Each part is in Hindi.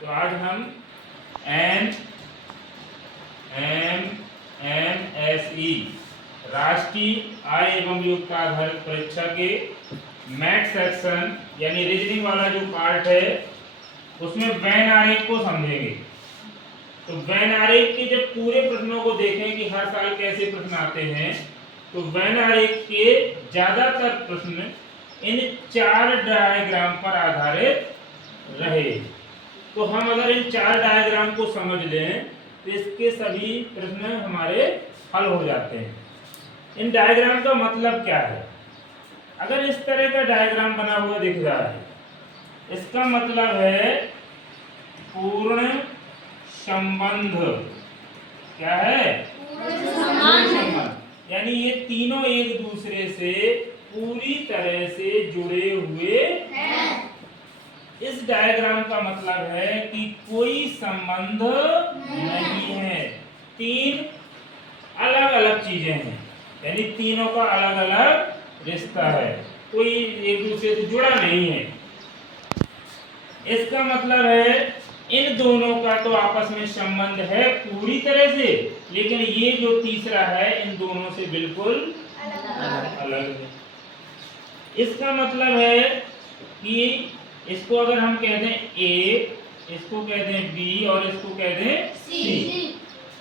तो आज हम NMMSE राष्ट्रीय आय एवं योग्यता आधारित परीक्षा के मैथ सेक्शन यानी रीजनिंग वाला जो पार्ट है उसमें वेन आरेख को समझेंगे। तो वेन आरेख के जब पूरे प्रश्नों को देखें कि हर साल कैसे प्रश्न आते हैं, तो वेन आरेख के ज्यादातर प्रश्न इन 4 डायग्राम पर आधारित रहे। तो हम अगर इन 4 डायग्राम को समझ लें तो इसके सभी प्रश्न हमारे हल हो जाते हैं। इन डायग्राम का मतलब क्या है? अगर इस तरह का डायग्राम बना हुआ दिख रहा है, इसका मतलब है पूर्ण संबंध। क्या है? पूर्ण संबंध। यानी ये तीनों एक दूसरे से पूरी तरह से जुड़े हुए हैं। इस डायग्राम का मतलब है कि कोई संबंध नहीं है, 3 अलग अलग चीजें हैं, यानी तीनों का अलग अलग रिश्ता है, कोई एक दूसरे से जुड़ा नहीं है। इसका मतलब है इन दोनों का तो आपस में संबंध है पूरी तरह से, लेकिन ये जो तीसरा है इन दोनों से बिल्कुल अलग है। इसका मतलब है कि इसको अगर हम कह दें A, इसको कह दें B और इसको कह दें C,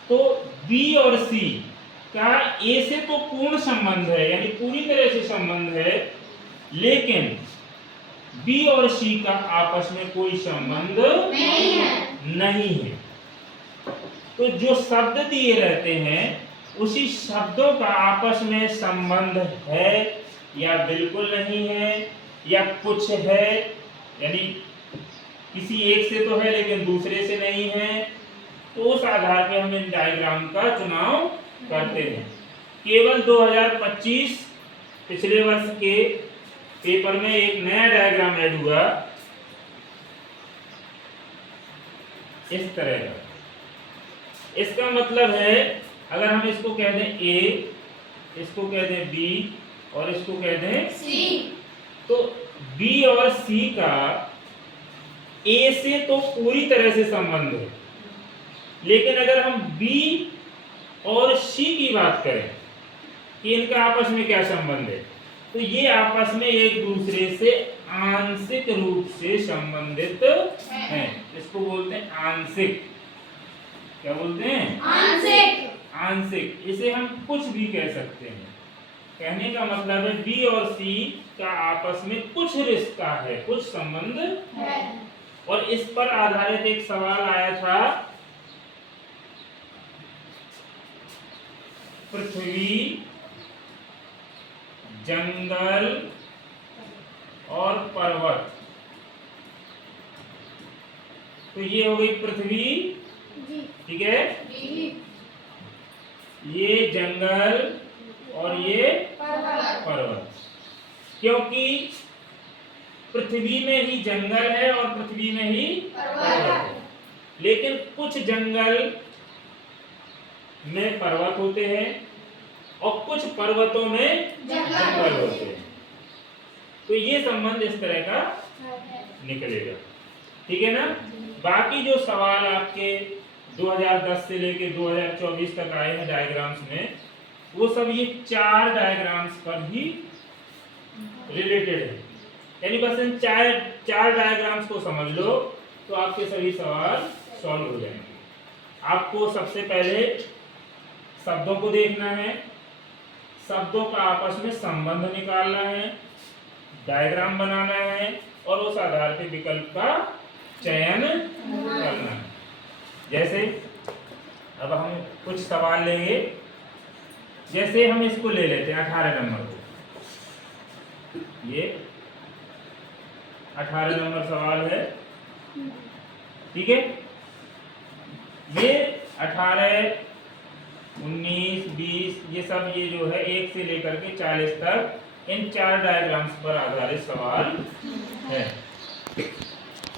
तो B और C का A से तो पूर्ण संबंध है, यानी पूरी तरह से संबंध है, लेकिन B और C का आपस में कोई संबंध नहीं है। तो जो शब्द दिए रहते हैं उसी शब्दों का आपस में संबंध है या बिल्कुल नहीं है या कुछ है, यानी किसी एक से तो है लेकिन दूसरे से नहीं है, तो उस आधार पर हम इन डायग्राम का चुनाव करते हैं। केवल 2025 पिछले वर्ष के पेपर में एक नया डायग्राम ऐड हुआ इस तरह का। इसका मतलब है अगर हम इसको कह दें A, इसको कह दें B और इसको कह दें C, तो B और C का A से तो पूरी तरह से संबंध है, लेकिन अगर हम B और C की बात करें कि इनका आपस में क्या संबंध है, तो ये आपस में एक दूसरे से आंशिक रूप से संबंधित हैं। इसको बोलते हैं आंशिक। क्या बोलते हैं? आंशिक। आंशिक। इसे हम कुछ भी कह सकते हैं। कहने का मतलब है B और C का आपस में कुछ रिश्ता है, कुछ संबंध है। और इस पर आधारित एक सवाल आया था, पृथ्वी, जंगल और पर्वत। तो ये हो गई पृथ्वी, ठीक है, ये जंगल और ये पर्वत। क्योंकि पृथ्वी में ही जंगल है और पृथ्वी में ही पर्वत है, लेकिन कुछ जंगल में पर्वत होते हैं और कुछ पर्वतों में जंगल होते हैं। तो ये संबंध इस तरह का निकलेगा, ठीक है ना। बाकी जो सवाल आपके 2010 से लेके 2024 तक आए हैं डायग्राम्स में, वो सब ये 4 डायग्राम्स पर ही रिलेटेड है। यानी बस इन 4 डायग्राम्स को समझ लो तो आपके सभी सवाल सॉल्व हो जाएंगे। आपको सबसे पहले शब्दों को देखना है, शब्दों का आपस में संबंध निकालना है, डायग्राम बनाना है और उस आधार पर विकल्प का चयन करना है। जैसे अब हम कुछ सवाल लेंगे, जैसे हम इसको ले लेते हैं 18 नंबर को। ये 18 नंबर सवाल है, ठीक है। ये 18, 19, 20 ये सब ये जो है 1 से लेकर के 40 तक इन 4 डायग्राम्स पर आधारित सवाल है।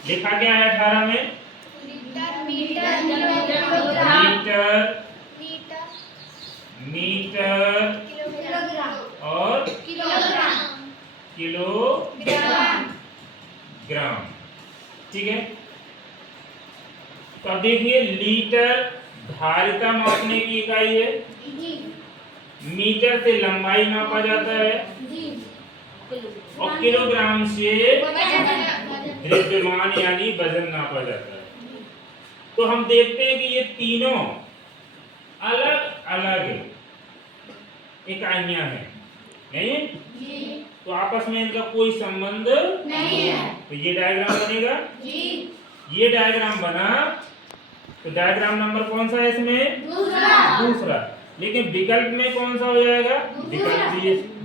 लिखा क्या है 18 में? मीटर और किलोग्राम, ठीक है। तो अब देखिए लीटर धारिता मापने की इकाई है, मीटर से लंबाई मापा जाता है और किलोग्राम से द्रव्यमान यानी वजन नापा जाता है। तो हम देखते हैं कि ये तीनों अलग अलग इकाइयां हैं, नहीं है? तो आपस में इनका कोई संबंध नहीं है। तो ये डायग्राम बनेगा, ये डायग्राम बना, तो डायग्राम नंबर कौन सा है इसमें? दूसरा। लेकिन विकल्प में कौन सा हो जाएगा?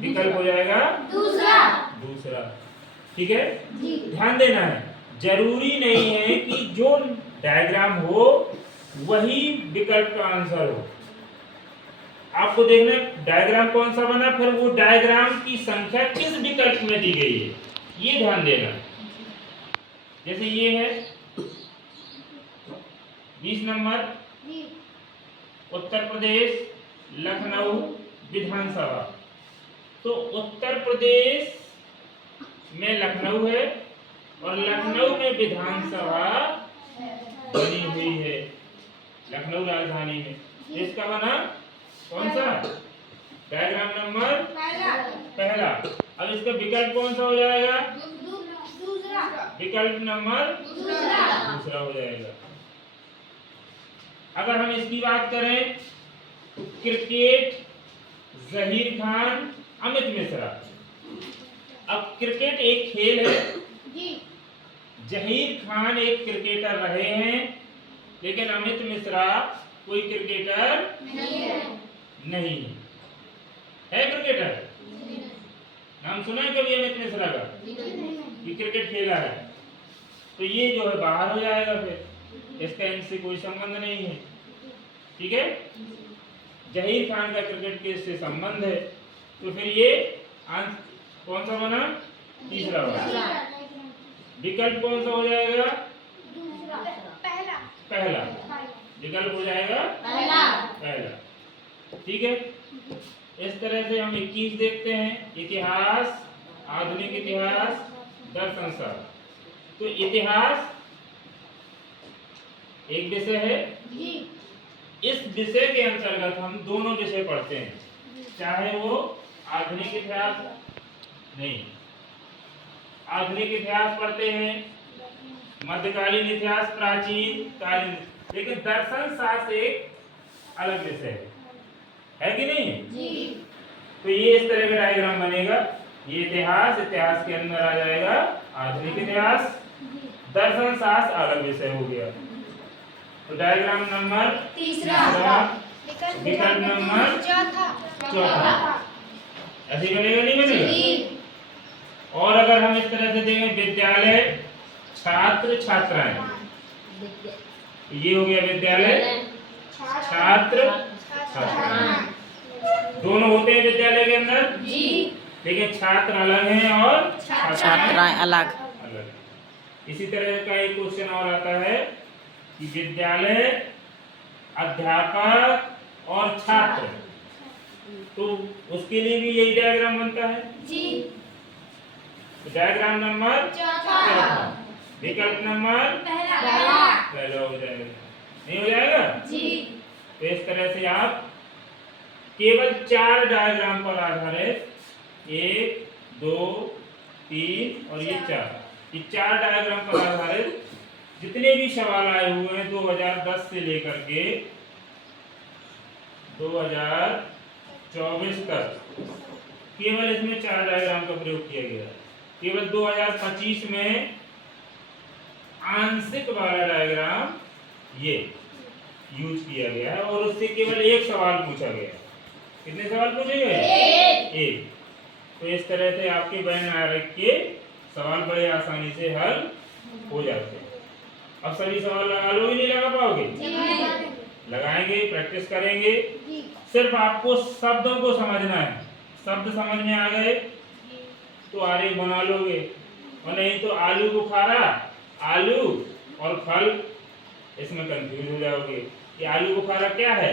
विकल्प हो जाएगा दूसरा। ठीक है, ध्यान देना है, जरूरी नहीं है कि जो डायग्राम हो वही विकल्प का आंसर हो। आपको देखना है डायग्राम कौन सा बना, फिर वो डायग्राम की संख्या किस विकल्प में दी गई है, ये ध्यान देना। जैसे ये है 20 नंबर, उत्तर प्रदेश लखनऊ विधानसभा। तो उत्तर प्रदेश में लखनऊ है और लखनऊ में विधानसभा बनी हुई है, लखनऊ राजधानी में। इसका बना कौन सा? डायग्राम नंबर पहला। अब इसका विकल्प कौन सा हो जाएगा? विकल्प नंबर दूसरा हो जाएगा। अगर हम इसकी बात करें तो क्रिकेट जहीर खान अमित मिश्रा। अब क्रिकेट एक खेल है, जहीर खान एक क्रिकेटर रहे हैं, लेकिन अमित मिश्रा कोई क्रिकेटर नहीं है। क्रिकेटर नाम सुना है कभी अमित मिश्रा का? ये क्रिकेट खेला है, तो ये जो है बाहर हो जाएगा, फिर इसका इनसे कोई संबंध नहीं है। ठीक है, जहीर खान का क्रिकेट के से संबंध है, तो फिर ये कौन सा बना? तीसरा बना। विकल्प कौन सा हो जाएगा? पहला। विकल्प हो जाएगा पहला। ठीक है, इस तरह से हम 21 देखते हैं, इतिहास, आधुनिक इतिहास, दर्शन शास्त्र। तो इतिहास एक विषय है, इस विषय के अंतर्गत हम दोनों विषय पढ़ते हैं, चाहे वो आधुनिक इतिहास नहीं, आधुनिक इतिहास पढ़ते हैं, मध्यकालीन इतिहास, प्राचीन कालीन, लेकिन दर्शन शास्त्र एक अलग विषय है कि नहीं? तो ये इस तरह का डायग्राम बनेगा। ये इतिहास के अंदर आ जाएगा आधुनिक इतिहास, दर्शन शास्त्र अलग विषय हो गया। तो डायग्राम नंबर तीसरा, विकल्प नंबर चौथा। ऐसे बनेगा नहीं बनेगा? और अगर हम इस तरह से देखें, विद्यालय, छात्र, छात्राएं, ये हो गया विद्यालय, छात्र, छात्राएं। दोनों होते हैं विद्यालय के अंदर, लेकिन छात्र अलग हैं और छात्राएं अलग। इसी तरह का एक क्वेश्चन और आता है कि विद्यालय, अध्यापक और छात्र, तो उसके लिए भी यही डायग्राम बनता है। डायग्राम नंबर चौथा, विकल्प नंबर पहला हो जाएगा, नहीं हो जाएगा? तो इस तरह से आप केवल 4 डायग्राम पर आधारित 1, 2, 3 और ये 4 डायग्राम पर आधारित जितने भी सवाल आए हुए हैं 2010 से लेकर के 2024 तक, केवल इसमें 4 डायग्राम का प्रयोग किया गया। केवल 2025 में आंशिक वाला डायग्राम ये यूज किया गया है और उससे केवल एक सवाल पूछा गया। कितने सवाल पूछे गए? एक। तो इस तरह से आपके बहन आरेख के सवाल बड़े आसानी से हल हो जाते हैं। अब सभी सवाल लगा लोगे, नहीं लगा पाओगे? लगाएंगे, प्रैक्टिस करेंगे। सिर्फ आपको शब्दों को समझना है, शब्द समझ में आ गए तो आरेख बना लोगे, और नहीं तो आलू बुखारा, आलू और फल, इसमें कंफ्यूज हो जाओगे कि आलू बुखारा क्या है,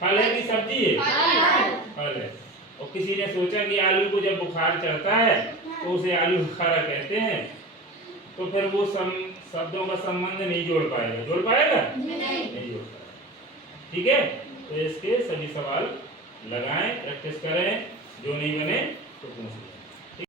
फल है कि सब्जी है? फल है। और किसी ने सोचा कि आलू को जब बुखार चढ़ता है तो उसे आलू बुखारा कहते हैं, तो फिर वो शब्दों का संबंध नहीं जोड़ पाएगा। जोड़ पाएगा? नहीं जोड़ पाएगा। ठीक है, तो इसके सभी सवाल लगाएं, प्रैक्टिस करें, जो नहीं बने तो पूछ लें।